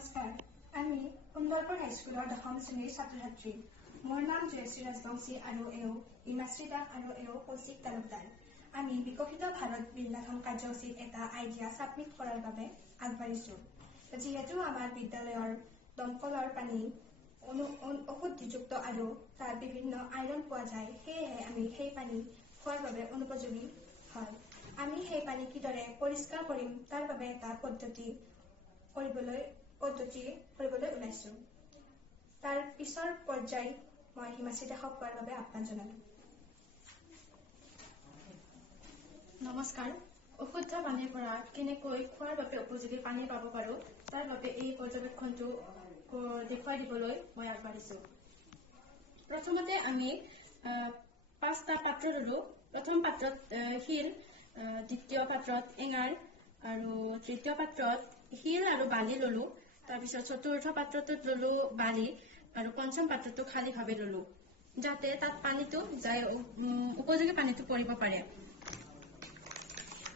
নমস্কাৰ, আমি সুন্দৰপুৰ হাইস্কুলৰ 10ম শ্ৰেণীৰ ছাত্ৰ-ছাত্ৰী। মোৰ নাম জয়শ্ৰী ৰাজবংশী আৰু এওঁ হিমাশ্ৰী দাস আৰু এওঁ কৌশিক তালুকদাৰ। আমি বিকশিত ভাৰত বিল্ডাথন কাৰ্যসূচীত এটা আইডিয়া ছাবমিট কৰাৰ বাবে আগবাঢ়িছোঁ। যিহেতু আমাৰ বিদ্যালয়ৰ দমকলৰ পানী ঔষধিযুক্ত আৰু তাত বিভিন্ন আইৰণ পোৱা যায়, সেয়েহে আমি সেই পানী খোৱাৰ বাবে অনুপযোগী হয়। আমি সেই পানী কিদৰে পৰিষ্কাৰ কৰিম তাৰ বাবে এটা পদ্ধতি কৰিবলৈ ওলাইছোঁ। তাৰ পিছৰ পৰ্যায় মই হিমাশ্ৰী দাসক কোৱাৰ বাবে আহ্বান জনালোঁ। নমস্কাৰ, অশুদ্ধ পানীৰ পৰা কেনেকৈ খোৱাৰ বাবে উপযোগী পানী পাব পাৰোঁ তাৰ বাবে এই পৰ্যবেক্ষণটো দেখুৱাই দিবলৈ মই আগবাঢ়িছোঁ। প্ৰথমতে আমি 5টা পাত্ৰ ল'লোঁ। প্ৰথম পাত্ৰত শিল, দ্বিতীয় পাত্ৰত এঙাৰ আৰু তৃতীয় পাত্ৰত শিল আৰু বালি ল'লোঁ। তাৰপিছত চতুৰ্থ পাত্ৰটোত ল'লোঁ বালি আৰু পঞ্চম পাত্ৰটো খালীভাৱে ল'লোঁ, যাতে তাত পানীটো যায় উপযোগী পানীটো পৰিব পাৰে।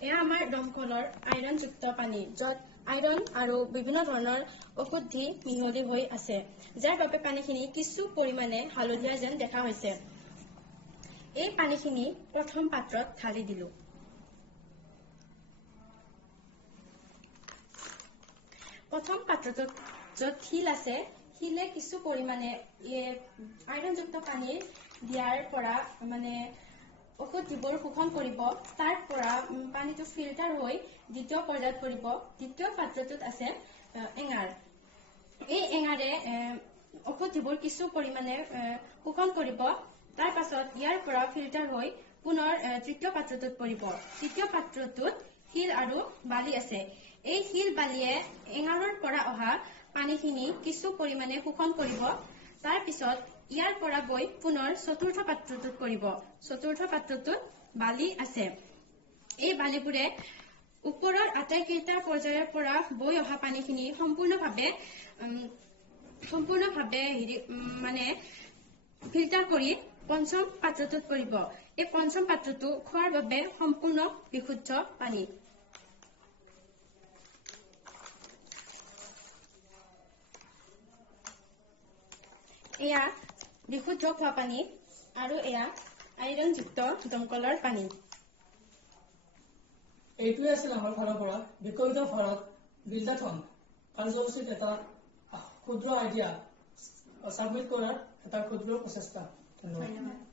এয়া আমাৰ দমকলৰ আইৰণযুক্ত পানী, য'ত আইৰণ আৰু বিভিন্ন ধৰণৰ অশুদ্ধি মিহলি হৈ আছে, যাৰ বাবে পানীখিনি কিছু পৰিমাণে হালধীয়া যেন দেখা হৈছে। এই পানীখিনি প্ৰথম পাত্ৰত ঢালি দিলোঁ। প্ৰথম পাত্ৰটোত য'ত শিল আছে, শিলে কিছু পৰিমাণে আইৰণযুক্ত পানী দিয়াৰ পৰা ঔষধিবোৰ শোষণ কৰিব, তাৰ পৰা পানীটো ফিল্টাৰ হৈ দ্বিতীয় পৰ্যায়ত পৰিব। দ্বিতীয় পাত্ৰটোত আছে এঙাৰ। এই এঙাৰে ঔষধিবোৰ কিছু পৰিমাণে শোষণ কৰিব, তাৰ পাছত ইয়াৰ পৰা ফিল্টাৰ হৈ পুনৰ তৃতীয় পাত্ৰটোত পৰিব। তৃতীয় পাত্ৰটোত শিল আৰু বালি আছে। এই শিল বালিয়ে এঙাৰৰ পৰা অহা পানীখিনি কিছু পৰিমাণে শোষণ কৰিব, তাৰ পিছত ইয়াৰ পৰা গৈ পুনৰ চতুৰ্থ পাত্ৰটোত পৰিব। চতুৰ্থ পাত্ৰটোত বালি আছে। এই বালিবোৰে ওপৰৰ আটাইকেইটা পৰ্যায়ৰ পৰা বৈ অহা পানীখিনি সম্পূৰ্ণভাৱে ফিল্টাৰ কৰি পঞ্চম পাত্ৰটোত পৰিব। এই পঞ্চম পাত্ৰটো খোৱাৰ বাবে সম্পূৰ্ণ বিশুদ্ধ পানী। এয়া বিশুদ্ধ খোৱা পানী আৰু এয়া আইৰণযুক্ত দমকলৰ পানী। এইটোৱে আছিল আমাৰ ফালৰ পৰা বিকশিত ভাৰত বিল্ডাথন কাৰ্যসূচীত এটা ক্ষুদ্ৰ আইডিয়া ছাবমিট কৰাৰ এটা ক্ষুদ্ৰ প্ৰচেষ্টা। ধন্যবাদ।